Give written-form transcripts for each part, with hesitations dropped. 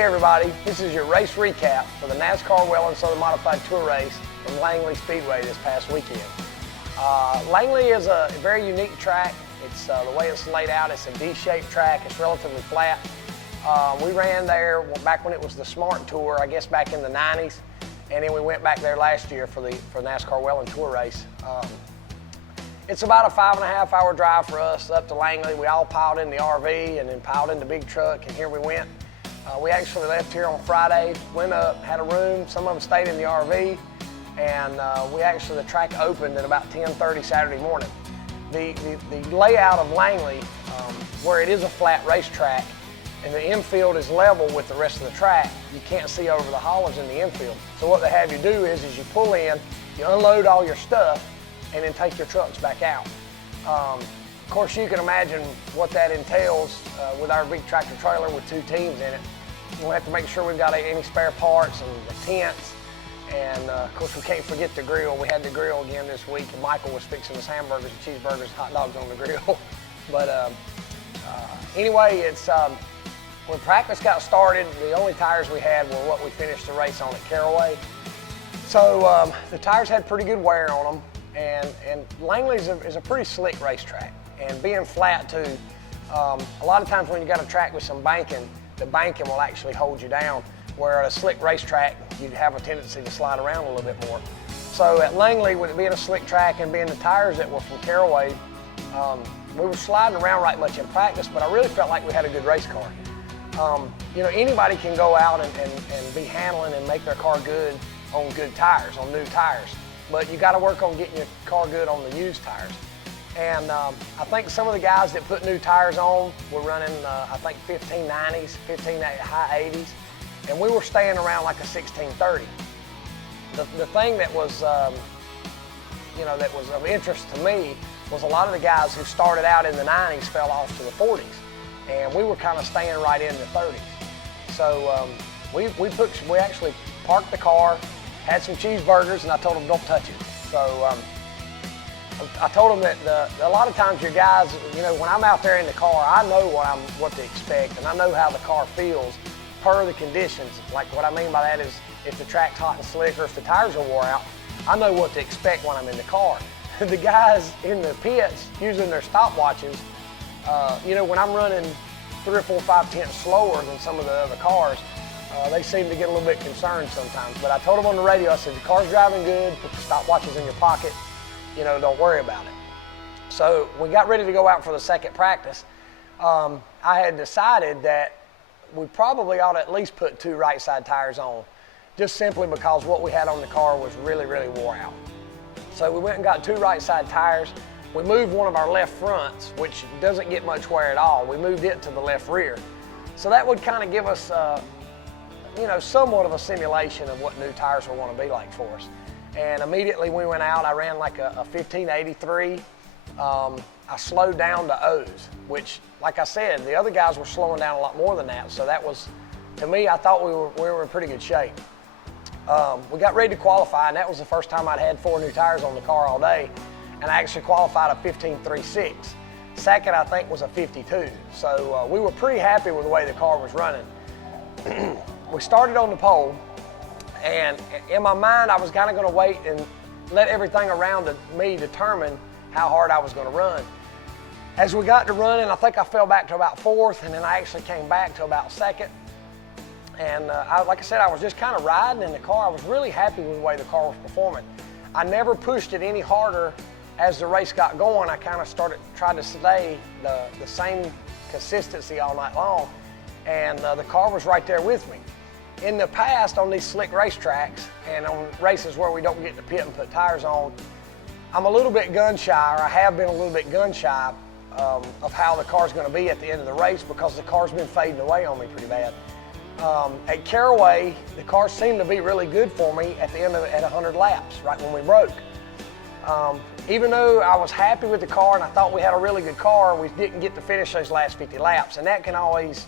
Hey everybody, this is your race recap for the NASCAR WHELEN Southern Modified Tour race from Langley Speedway this past weekend. Langley is a very unique track. It's the way it's laid out. It's a D-shaped track. It's relatively flat. We ran there back when it was the Smart Tour, I guess back in the 90s, and then we went back there last year for NASCAR WHELEN Tour race. It's about a 5.5 hour drive for us up to Langley. We all piled in the RV and then piled in the big truck, and here we went. We actually left here on Friday, went up, had a room. Some of them stayed in the RV, and the track opened at about 10:30 Saturday morning. The layout of Langley, where it is a flat racetrack, and the infield is level with the rest of the track, you can't see over the haulers in the infield. So what they have you do is you pull in, you unload all your stuff, and then take your trucks back out. Of course, you can imagine what that entails with our big tractor trailer with 2 teams in it. We'll have to make sure we've got any spare parts and the tents, and of course we can't forget the grill. We had the grill again this week, and Michael was fixing his hamburgers and cheeseburgers and hot dogs on the grill. But anyway, when practice got started, the only tires we had were what we finished the race on at Caraway. So the tires had pretty good wear on them. And Langley is a pretty slick racetrack, and being flat too, a lot of times when you got a track with some banking, the banking will actually hold you down, where at a slick racetrack, you'd have a tendency to slide around a little bit more. So at Langley, with it being a slick track and being the tires that were from Caraway, we were sliding around right much in practice, but I really felt like we had a good race car. You know, anybody can go out and be handling and make their car good on good tires, on new tires. But you got to work on getting your car good on the used tires. And I think some of the guys that put new tires on were running, I think 1590s, high 80s, and we were staying around like a 1630. The thing that was, that was of interest to me was a lot of the guys who started out in the 90s fell off to the 40s, and we were kind of staying right in the 30s. So we actually parked the car, had some cheeseburgers, and I told them don't touch it. So I told them that a lot of times your guys, when I'm out there in the car, I know what to expect, and I know how the car feels per the conditions. Like what I mean by that is if the track's hot and slick or if the tires are wore out, I know what to expect when I'm in the car. The guys in the pits using their stopwatches, when I'm running 3 or 4 5 tenths slower than some of the other cars, they seem to get a little bit concerned sometimes. But I told them on the radio, I said, the car's driving good, put your stopwatches in your pocket, don't worry about it. So we got ready to go out for the second practice. I had decided that we probably ought to at least put 2 right side tires on, just simply because what we had on the car was really, really wore out. So we went and got 2 right side tires. We moved one of our left fronts, which doesn't get much wear at all. We moved it to the left rear. So that would kind of give us somewhat of a simulation of what new tires will want to be like for us. And immediately we went out, I ran like a 1583. I slowed down to O's, which, like I said, the other guys were slowing down a lot more than that. So that was, to me, I thought we were in pretty good shape. We got ready to qualify, and that was the first time I'd had 4 new tires on the car all day. And I actually qualified a 15.36. Second, I think, was a 52. So we were pretty happy with the way the car was running. We started on the pole, and in my mind, I was kind of going to wait and let everything around me determine how hard I was going to run. As we got to running, I think I fell back to about 4th, and then I actually came back to about 2nd. And like I said, I was just kind of riding in the car. I was really happy with the way the car was performing. I never pushed it any harder as the race got going. I kind of tried to stay the same consistency all night long, and the car was right there with me. In the past, on these slick racetracks and on races where we don't get to pit and put tires on, I'm a little bit gun shy, or I have been a little bit gun shy of how the car's going to be at the end of the race, because the car's been fading away on me pretty bad. At Caraway, the car seemed to be really good for me at the end of at 100 laps, right when we broke. Even though I was happy with the car and I thought we had a really good car, we didn't get to finish those last 50 laps, and that can always,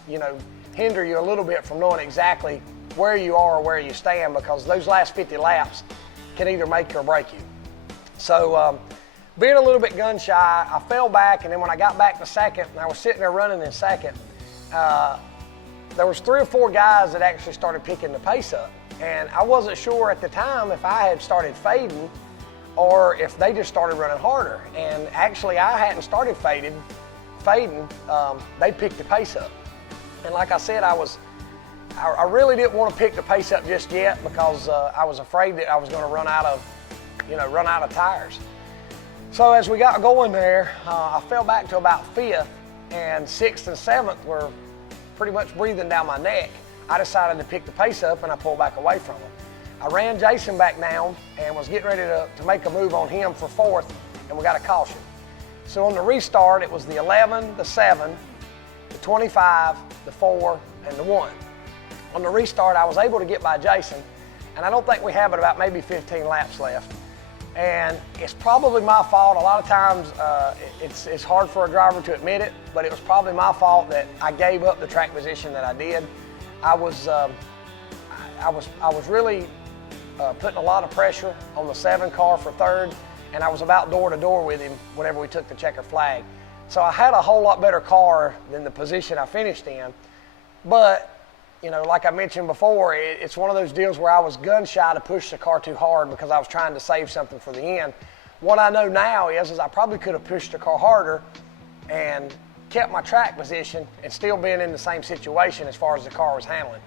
hinder you a little bit from knowing exactly where you are or where you stand, because those last 50 laps can either make you or break you. So being a little bit gun shy, I fell back, and then when I got back to 2nd, and I was sitting there running in 2nd, there was 3 or 4 guys that actually started picking the pace up. And I wasn't sure at the time if I had started fading or if they just started running harder. And actually I hadn't started fading. They picked the pace up. And like I said, I really didn't want to pick the pace up just yet because I was afraid that I was going to run out of tires. So as we got going there, I fell back to about 5th, and 6th and 7th were pretty much breathing down my neck. I decided to pick the pace up and I pulled back away from them. I ran Jason back down and was getting ready to make a move on him for 4th, and we got a caution. So on the restart, it was the 11, the 7, the 25, the 4, and the 1. On the restart, I was able to get by Jason, and I don't think we have but about maybe 15 laps left. And it's probably my fault. A lot of times it's hard for a driver to admit it, but it was probably my fault that I gave up the track position that I did. I was really putting a lot of pressure on the 7 car for 3rd, and I was about door to door with him whenever we took the checker flag. So I had a whole lot better car than the position I finished in. But like I mentioned before, it's one of those deals where I was gun shy to push the car too hard because I was trying to save something for the end. What I know now is I probably could have pushed the car harder and kept my track position and still been in the same situation as far as the car was handling.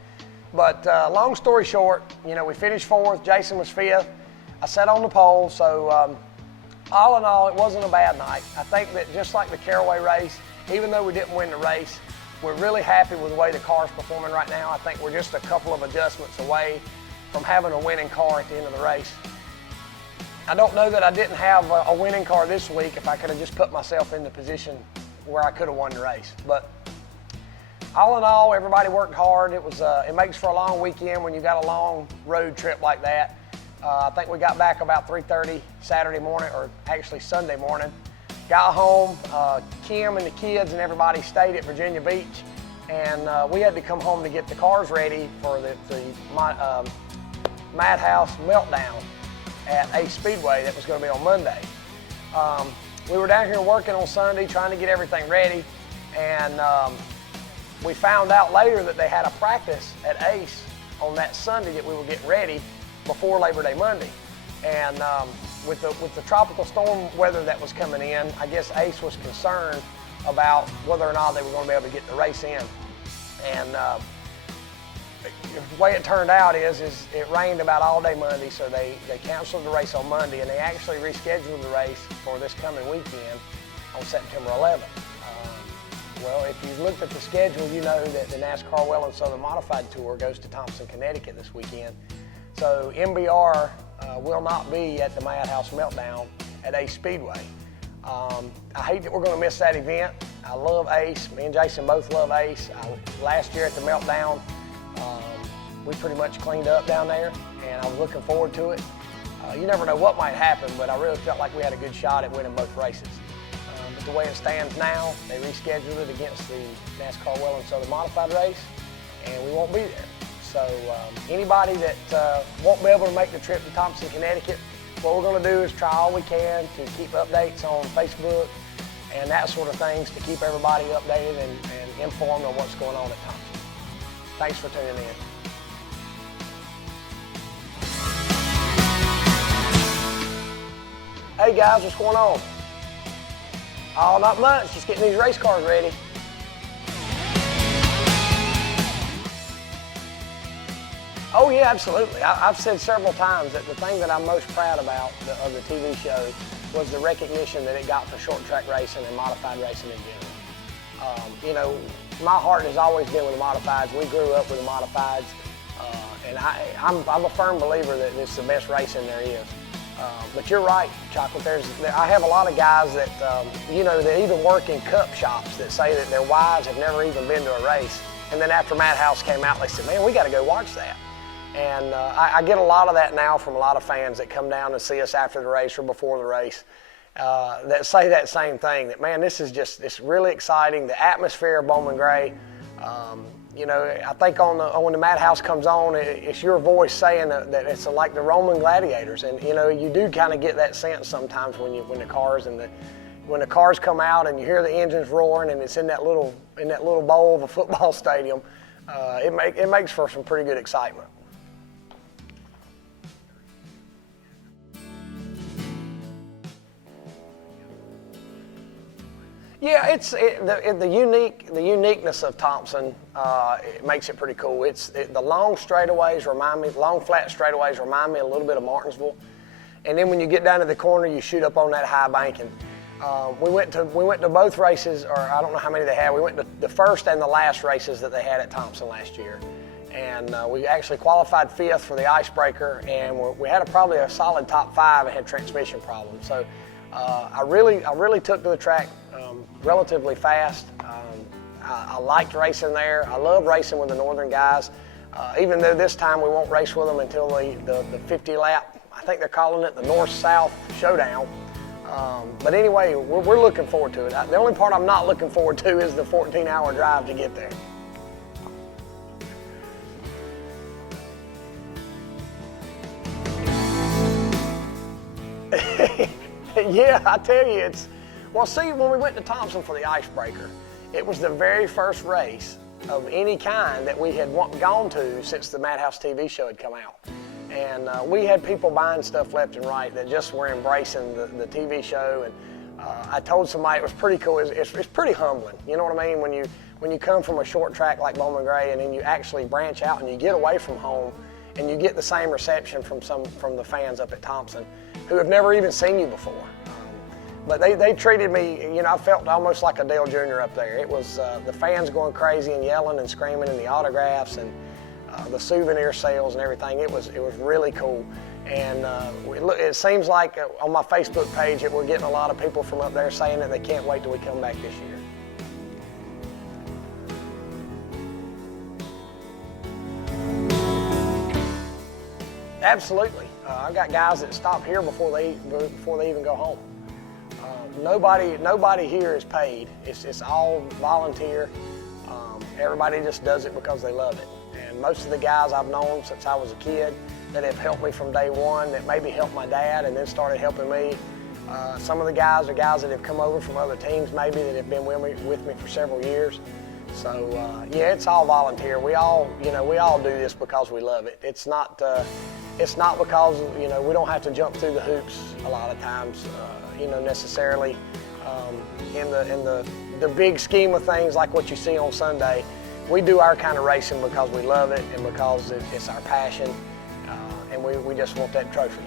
But long story short, we finished 4th, Jason was 5th. I sat on the pole, so all in all, it wasn't a bad night. I think that just like the Caraway race, even though we didn't win the race, we're really happy with the way the car's performing right now. I think we're just a couple of adjustments away from having a winning car at the end of the race. I don't know that I didn't have a winning car this week if I could have just put myself in the position where I could have won the race. But all in all, everybody worked hard. It makes for a long weekend when you got a long road trip like that. I think we got back about 3:30 Saturday morning, or actually Sunday morning. Got home, Kim and the kids and everybody stayed at Virginia Beach, and we had to come home to get the cars ready for the Madhouse meltdown at Ace Speedway that was going to be on Monday. We were down here working on Sunday trying to get everything ready, and we found out later that they had a practice at Ace on that Sunday that we were getting ready before Labor Day Monday. And with the tropical storm weather that was coming in, I guess Ace was concerned about whether or not they were going to be able to get the race in. And the way it turned out is it rained about all day Monday, so they canceled the race on Monday, and they actually rescheduled the race for this coming weekend on September 11th. Well, if you've looked at the schedule, you know that the NASCAR WHELEN Southern Modified Tour goes to Thompson, Connecticut this weekend. So MBR will not be at the Madhouse meltdown at Ace Speedway. I hate that we're going to miss that event. I love Ace. Me and Jason both love Ace. Last year at the meltdown, we pretty much cleaned up down there, and I was looking forward to it. You never know what might happen, but I really felt like we had a good shot at winning both races. But the way it stands now, they rescheduled it against the NASCAR WHELEN Southern Modified race, and we won't be there. So anybody that won't be able to make the trip to Thompson, Connecticut, what we're going to do is try all we can to keep updates on Facebook and that sort of things to keep everybody updated and informed on what's going on at Thompson. Thanks for tuning in. Hey guys, what's going on? Oh, not much, just getting these race cars ready. Oh yeah, absolutely. I've said several times that the thing that I'm most proud about of the TV show was the recognition that it got for short track racing and modified racing in general. My heart has always been with the modifieds. We grew up with the modifieds, and I'm a firm believer that it's the best racing there is. But you're right, Chocolate. I have a lot of guys that, they even work in cup shops that say that their wives have never even been to a race. And then after Madhouse came out, they said, man, we got to go watch that. And I get a lot of that now from a lot of fans that come down and see us after the race or before the race that say that same thing, that, man, it's really exciting. The atmosphere of Bowman Gray, I think when the Madhouse comes on, it's your voice saying that it's like the Roman gladiators. And, you do kind of get that sense sometimes when the cars come out and you hear the engines roaring and it's in that little bowl of a football stadium. it makes for some pretty good excitement. Yeah, the uniqueness of Thompson it makes it pretty cool. The long flat straightaways remind me a little bit of Martinsville, and then when you get down to the corner, you shoot up on that high banking. We went to both races, or I don't know how many they had. We went to the first and the last races that they had at Thompson last year, and we actually qualified 5th for the icebreaker, and we had probably a solid top 5 and had transmission problems. So I really took to the track relatively fast. I liked racing there. I love racing with the Northern guys, even though this time we won't race with them until the 50 lap. I think they're calling it the North-South Showdown. But anyway, we're looking forward to it. The only part I'm not looking forward to is the 14-hour drive to get there. Yeah, I tell you, well, see, when we went to Thompson for the icebreaker, it was the very first race of any kind that we had gone to since the Madhouse TV show had come out. And we had people buying stuff left and right that just were embracing the TV show. And I told somebody it was pretty cool. It's pretty humbling. You know what I mean? When you come from a short track like Bowman Gray, and then you actually branch out and you get away from home, and you get the same reception from the fans up at Thompson who have never even seen you before. But they treated me, I felt almost like a Dale Jr. up there. It was the fans going crazy and yelling and screaming, and the autographs and the souvenir sales and everything. It was really cool. And it seems like on my Facebook page that we're getting a lot of people from up there saying that they can't wait till we come back this year. Absolutely. I got guys that stop here before they even go home. Nobody here is paid. It's all volunteer. Everybody just does it because they love it. And most of the guys I've known since I was a kid that have helped me from day one, that maybe helped my dad and then started helping me. Some of the guys are guys that have come over from other teams maybe that have been with me for several years. So yeah, it's all volunteer. We all do this because we love it. It's not because we don't have to jump through the hoops a lot of times. Necessarily in the big scheme of things like what you see on Sunday. We do our kind of racing because we love it and because it's our passion, and we just want that trophy.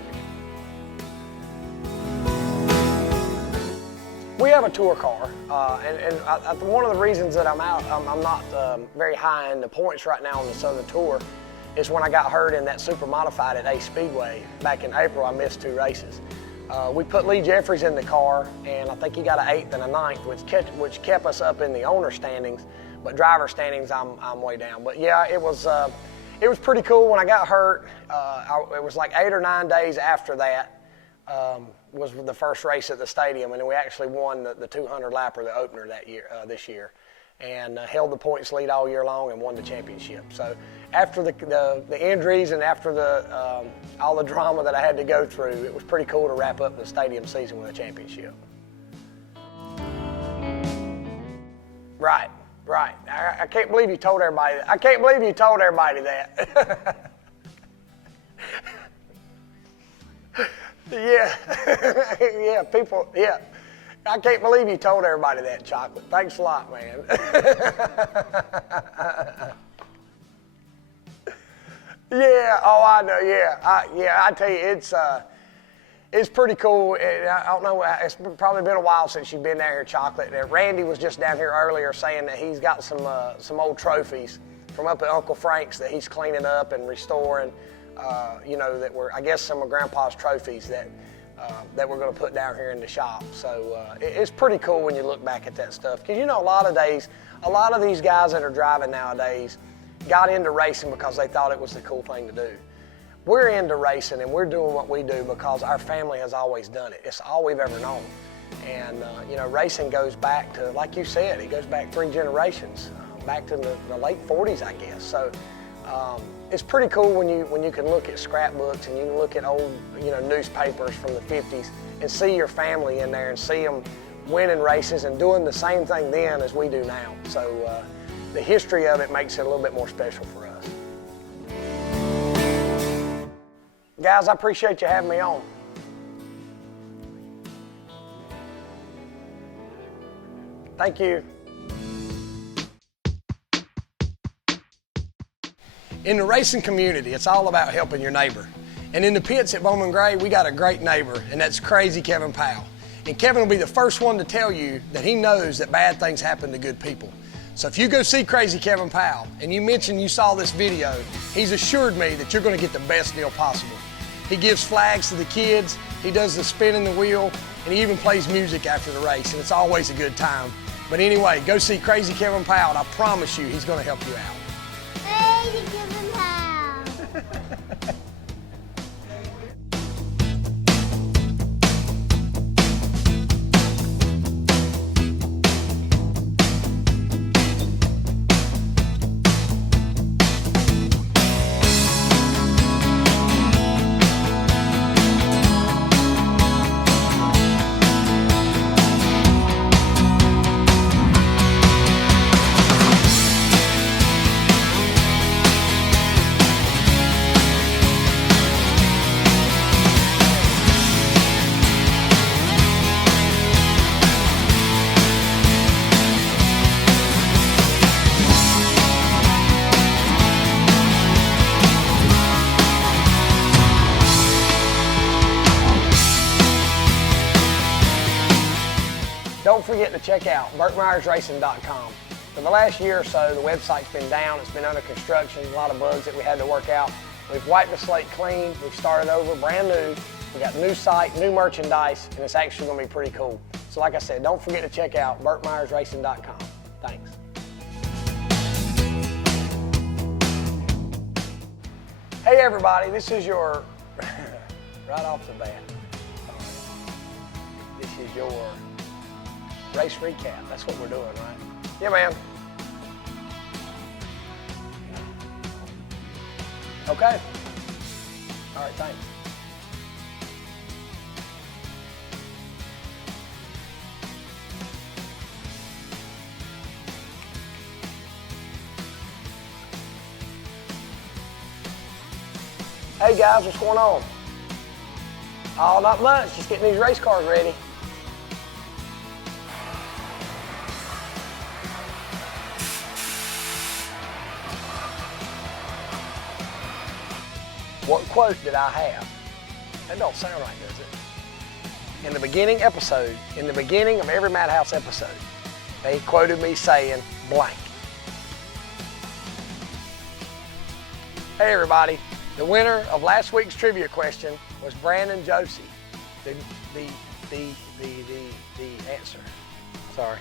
We have a tour car, and one of the reasons that I'm not very high in the points right now on the Southern Tour is when I got hurt in that super modified at NASCAR Speedway back in April. I missed 2 races. We put Lee Jeffries in the car, and I think he got an 8th and a 9th, which kept us up in the owner standings, but driver standings I'm way down. But yeah, it was pretty cool when I got hurt. It was like 8 or 9 days after that was the first race at the stadium, and then we actually won the 200 lapper, the opener this year, and held the points lead all year long and won the championship. So after the injuries and after all the drama that I had to go through, it was pretty cool to wrap up the stadium season with a championship. Right. I can't believe you told everybody that. I can't believe you told everybody that. Yeah. Yeah, people, yeah. I can't believe you told everybody that, Chocolate. Thanks a lot, man. Yeah, oh, I know, yeah. I tell you, it's pretty cool. I don't know, it's probably been a while since you've been down here, Chocolate. Randy was just down here earlier saying that he's got some old trophies from up at Uncle Frank's that he's cleaning up and restoring, that were, I guess, some of Grandpa's trophies that we're going to put down here in the shop. So it's pretty cool when you look back at that stuff. Because, a lot of these guys that are driving nowadays got into racing because they thought it was the cool thing to do. We're into racing and we're doing what we do because our family has always done it. It's all we've ever known. And, racing goes back to, like you said, it goes back 3 generations, back to the late 40s, I guess. So it's pretty cool when you can look at scrapbooks and you can look at old, newspapers from the 50s and see your family in there and see them winning races and doing the same thing then as we do now. So the history of it makes it a little bit more special for us. Guys, I appreciate you having me on. Thank you. In the racing community, it's all about helping your neighbor. And in the pits at Bowman Gray, we got a great neighbor, and that's Crazy Kevin Powell. And Kevin will be the first one to tell you that he knows that bad things happen to good people. So if you go see Crazy Kevin Powell and you mention you saw this video, he's assured me that you're going to get the best deal possible. He gives flags to the kids, he does the spinning the wheel, and he even plays music after the race, and it's always a good time. But anyway, go see Crazy Kevin Powell, and I promise you he's going to help you out. Crazy Kevin Powell. Don't forget to check out BurtMyersRacing.com. For the last year or so, the website's been down, it's been under construction, a lot of bugs that we had to work out. We've wiped the slate clean, we've started over, brand new. We got new site, new merchandise, and it's actually going to be pretty cool. So like I said, don't forget to check out BurtMyersRacing.com. Thanks. Hey everybody, this is your, right off the bat, this is your race recap. That's what we're doing, right? Yeah, man. Okay. All right, thanks. Hey guys, what's going on? Oh, not much. Just getting these race cars ready. What quote did I have? That don't sound right, does it? In the beginning episode, in the beginning of every Madhouse episode, they quoted me saying blank. Hey everybody, the winner of last week's trivia question was Brandon Josie. The answer. Sorry.